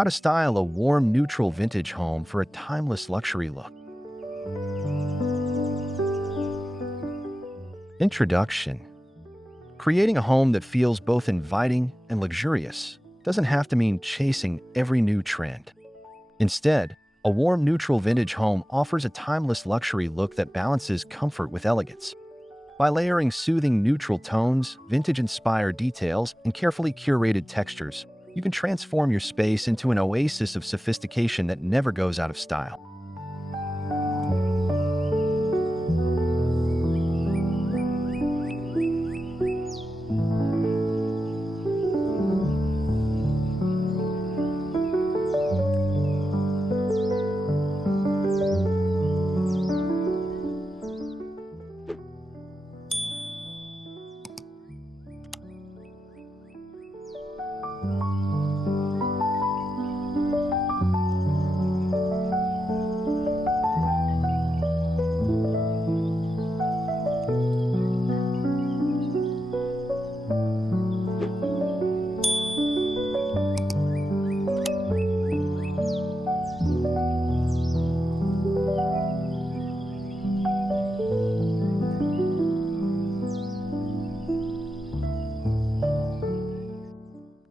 How to style a warm, neutral vintage home for a timeless luxury look. Introduction. Creating a home that feels both inviting and luxurious doesn't have to mean chasing every new trend. Instead, a warm, neutral vintage home offers a timeless luxury look that balances comfort with elegance. By layering soothing neutral tones, vintage-inspired details, and carefully curated textures, you can transform your space into an oasis of sophistication that never goes out of style.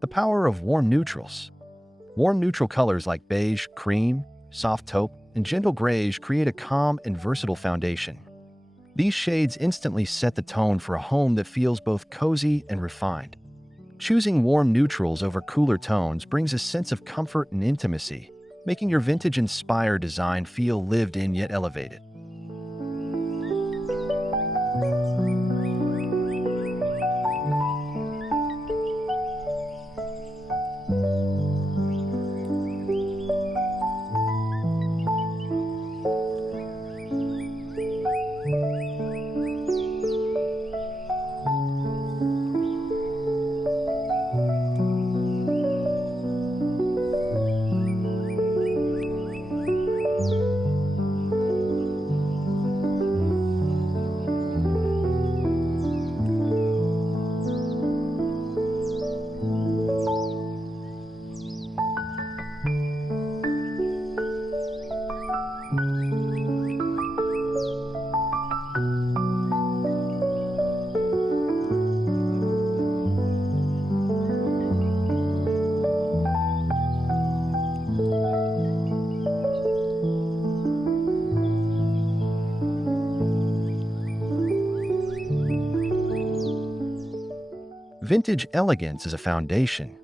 The power of warm neutrals. Warm neutral colors like beige, cream, soft taupe, and gentle grayish create a calm and versatile foundation. These shades instantly set the tone for a home that feels both cozy and refined. Choosing warm neutrals over cooler tones brings a sense of comfort and intimacy, making your vintage-inspired design feel lived in yet elevated. Vintage elegance is a foundation.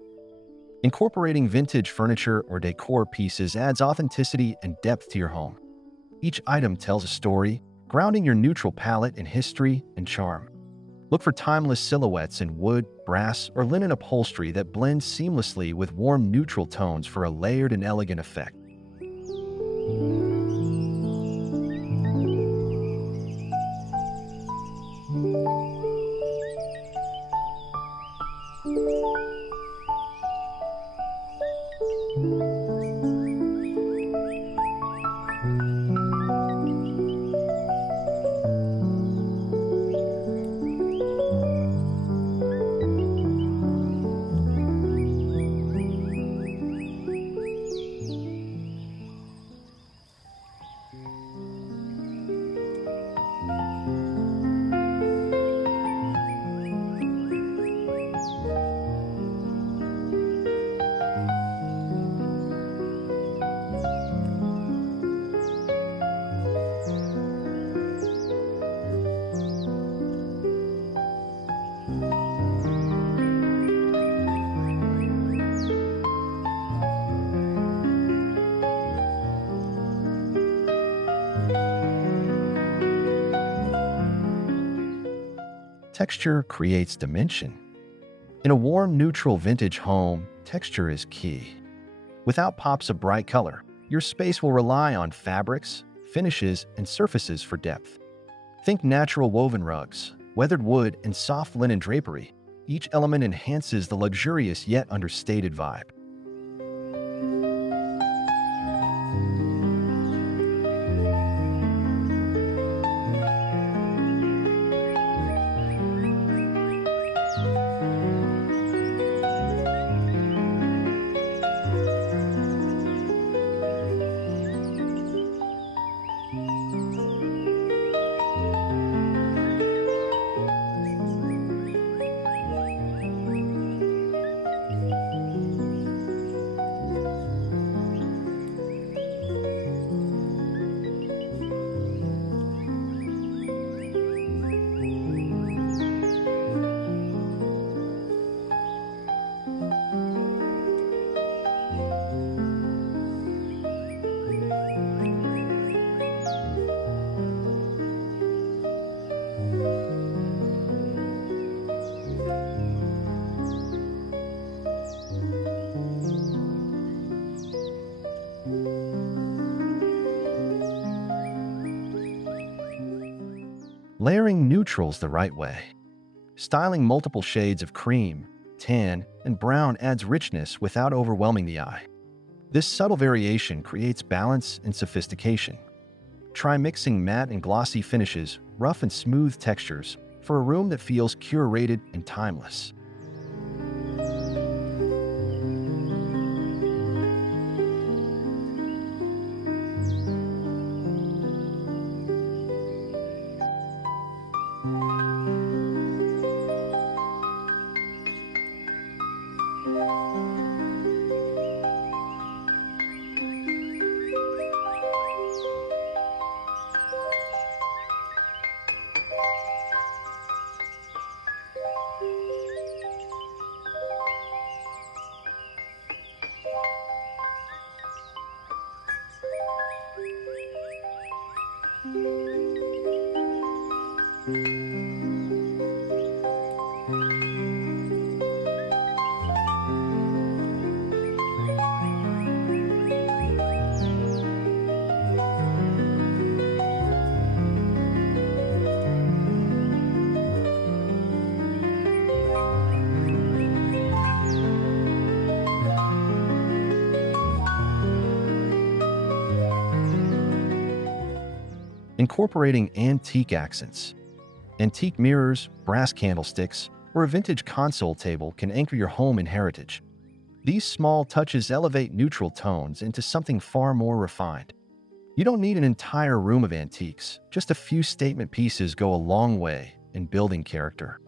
Incorporating vintage furniture or decor pieces adds authenticity and depth to your home. Each item tells a story, grounding your neutral palette in history and charm. Look for timeless silhouettes in wood, brass, or linen upholstery that blend seamlessly with warm neutral tones for a layered and elegant effect. Texture creates dimension. In a warm, neutral vintage home, texture is key. Without pops of bright color, your space will rely on fabrics, finishes, and surfaces for depth. Think natural woven rugs, weathered wood, and soft linen drapery. Each element enhances the luxurious yet understated vibe. Layering neutrals the right way. Styling multiple shades of cream, tan, and brown adds richness without overwhelming the eye. This subtle variation creates balance and sophistication. Try mixing matte and glossy finishes, rough and smooth textures, for a room that feels curated and timeless. Incorporating antique accents. Antique mirrors, brass candlesticks, or a vintage console table can anchor your home in heritage. These small touches elevate neutral tones into something far more refined. You don't need an entire room of antiques. Just a few statement pieces go a long way in building character.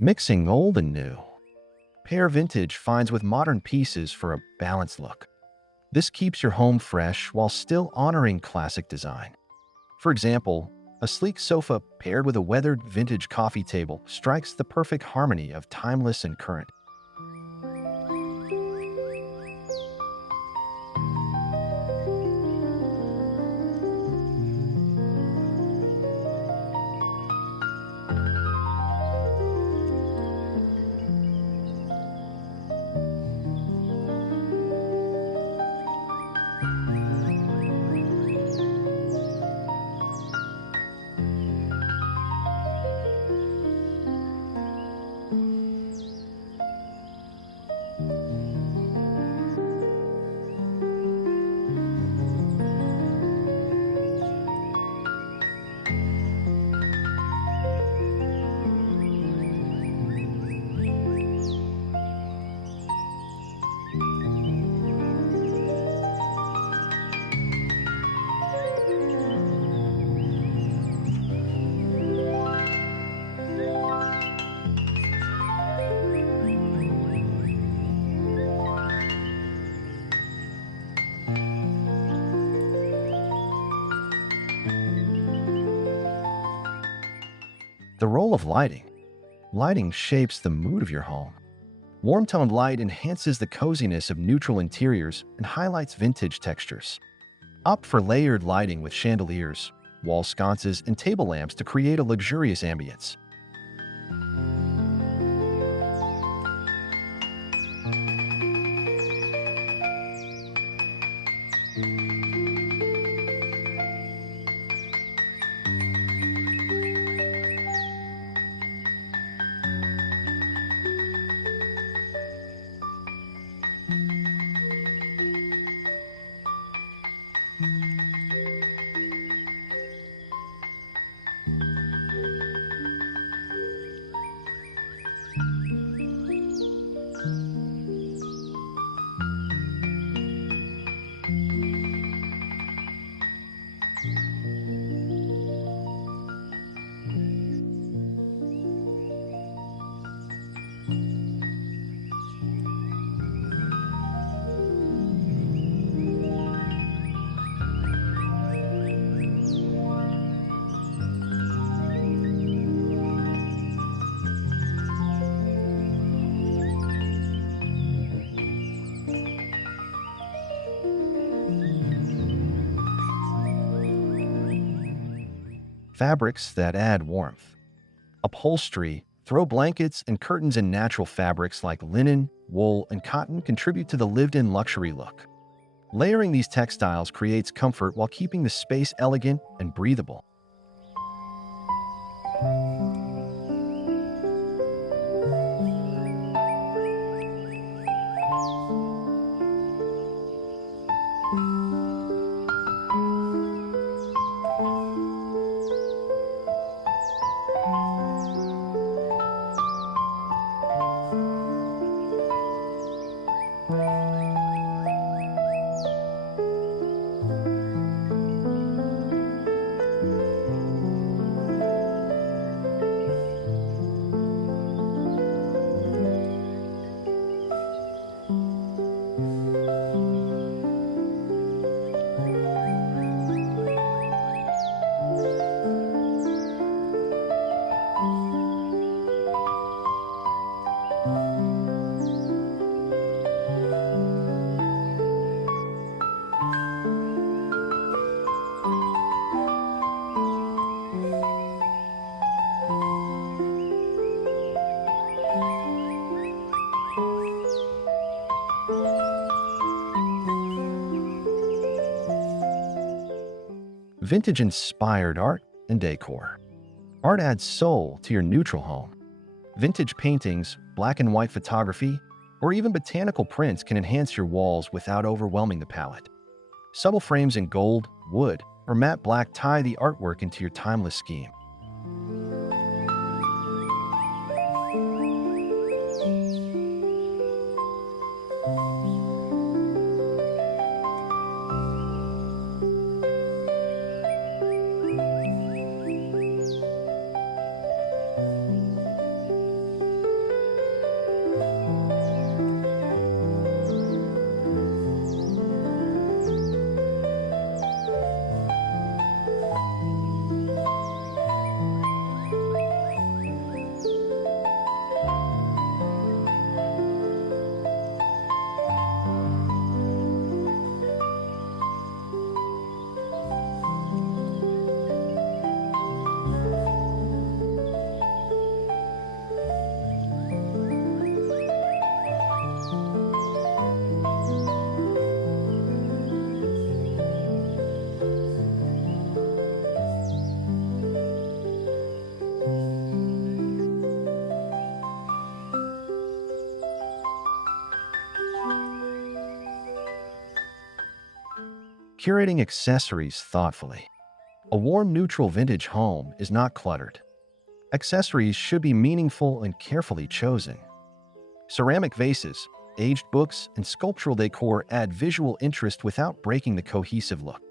Mixing old and new. Pair vintage finds with modern pieces for a balanced look. This keeps your home fresh while still honoring classic design. For example, a sleek sofa paired with a weathered vintage coffee table strikes the perfect harmony of timeless and current. The role of lighting. Lighting shapes the mood of your home. Warm-toned light enhances the coziness of neutral interiors and highlights vintage textures. Opt for layered lighting with chandeliers, wall sconces, and table lamps to create a luxurious ambience. fabrics that add warmth. Upholstery, throw blankets and curtains in natural fabrics like linen, wool, and cotton contribute to the lived-in luxury look. Layering these textiles creates comfort while keeping the space elegant and breathable. Vintage-inspired art and decor. Art adds soul to your neutral home. Vintage paintings, black and white photography, or even botanical prints can enhance your walls without overwhelming the palette. Subtle frames in gold, wood, or matte black tie the artwork into your timeless scheme. Curating accessories thoughtfully. A warm, neutral vintage home is not cluttered. Accessories should be meaningful and carefully chosen. Ceramic vases, aged books, and sculptural decor add visual interest without breaking the cohesive look.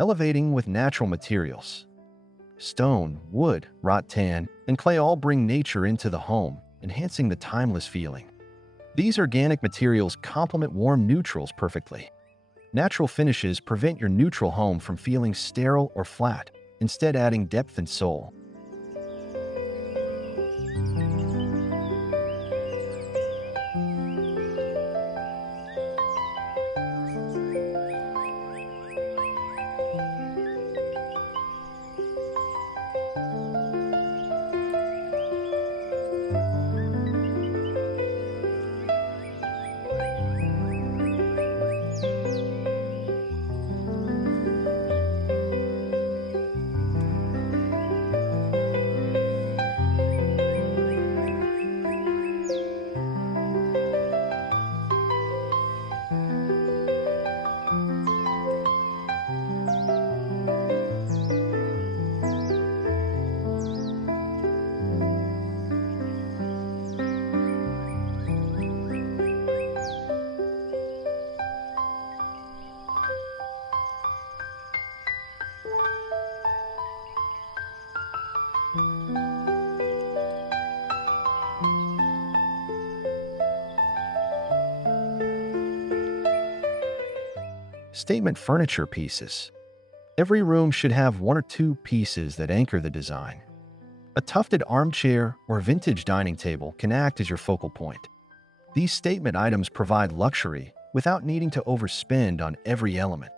Elevating with natural materials. Stone, wood, rattan, and clay all bring nature into the home, enhancing the timeless feeling. These organic materials complement warm neutrals perfectly. Natural finishes prevent your neutral home from feeling sterile or flat, instead adding depth and soul. Statement furniture pieces. Every room should have one or two pieces that anchor the design. A tufted armchair or vintage dining table can act as your focal point. These statement items provide luxury without needing to overspend on every element.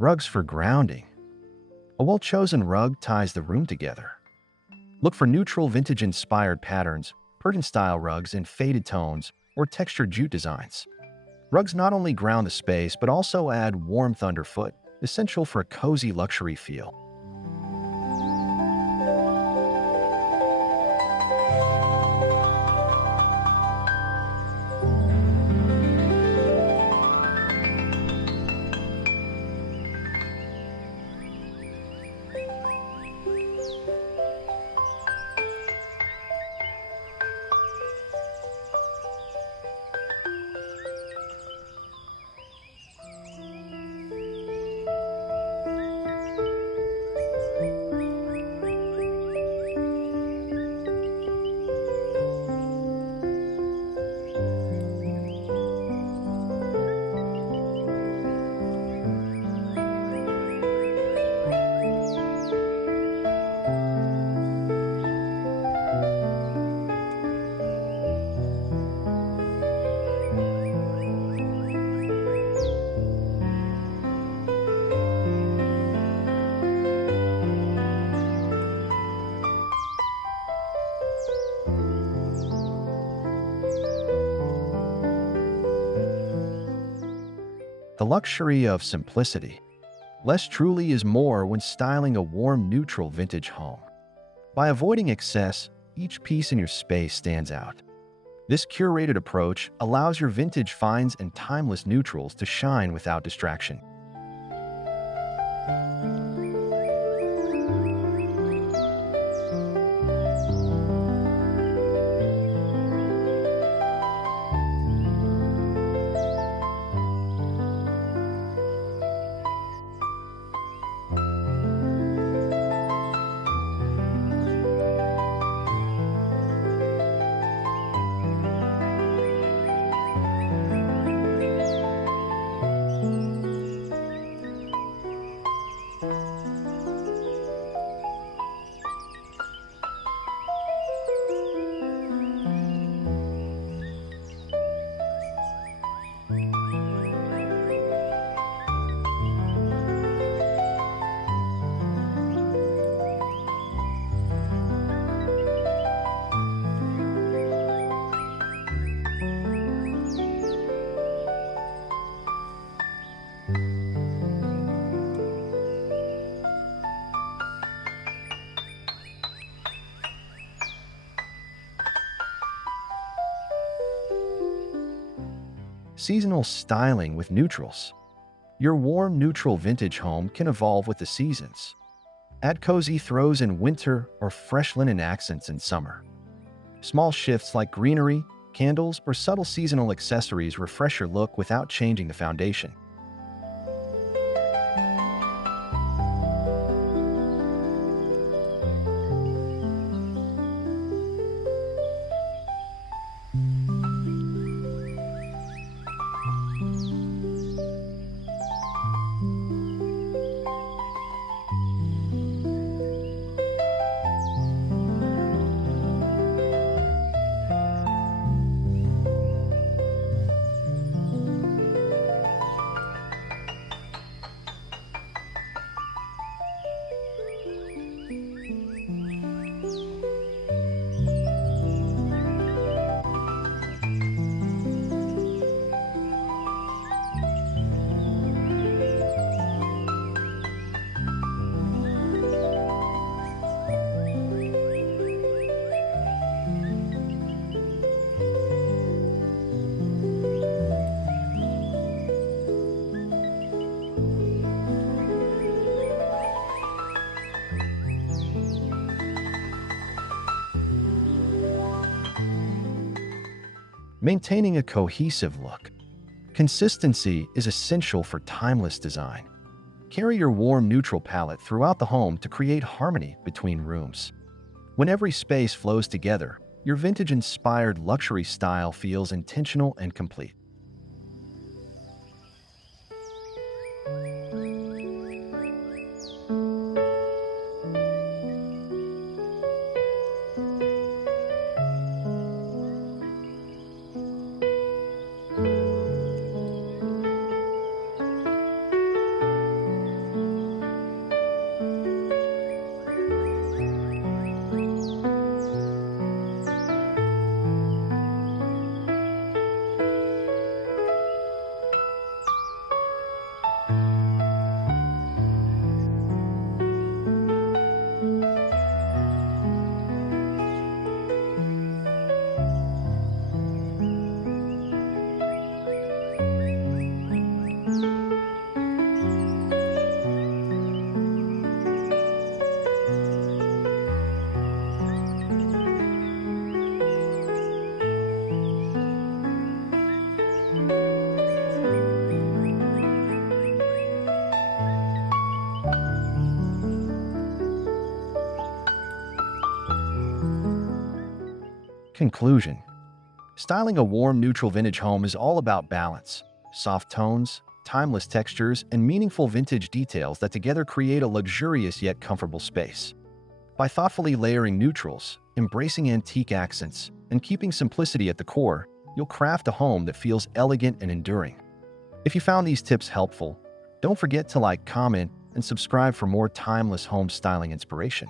Rugs for grounding. A well-chosen rug ties the room together. Look for neutral vintage-inspired patterns, curtain-style rugs in faded tones, or textured jute designs. Rugs not only ground the space but also add warmth underfoot, essential for a cozy luxury feel. The luxury of simplicity. Less truly is more when styling a warm, neutral vintage home. By avoiding excess, each piece in your space stands out. This curated approach allows your vintage finds and timeless neutrals to shine without distraction. Seasonal styling with neutrals. Your warm, neutral vintage home can evolve with the seasons. Add cozy throws in winter or fresh linen accents in summer. Small shifts like greenery, candles, or subtle seasonal accessories refresh your look without changing the foundation. Maintaining a cohesive look. Consistency is essential for timeless design. Carry your warm neutral palette throughout the home to create harmony between rooms. When every space flows together, your vintage-inspired luxury style feels intentional and complete. Conclusion. Styling a warm, neutral vintage home is all about balance, soft tones, timeless textures, and meaningful vintage details that together create a luxurious yet comfortable space. By thoughtfully layering neutrals, embracing antique accents, and keeping simplicity at the core, you'll craft a home that feels elegant and enduring. If you found these tips helpful, don't forget to like, comment, and subscribe for more timeless home styling inspiration.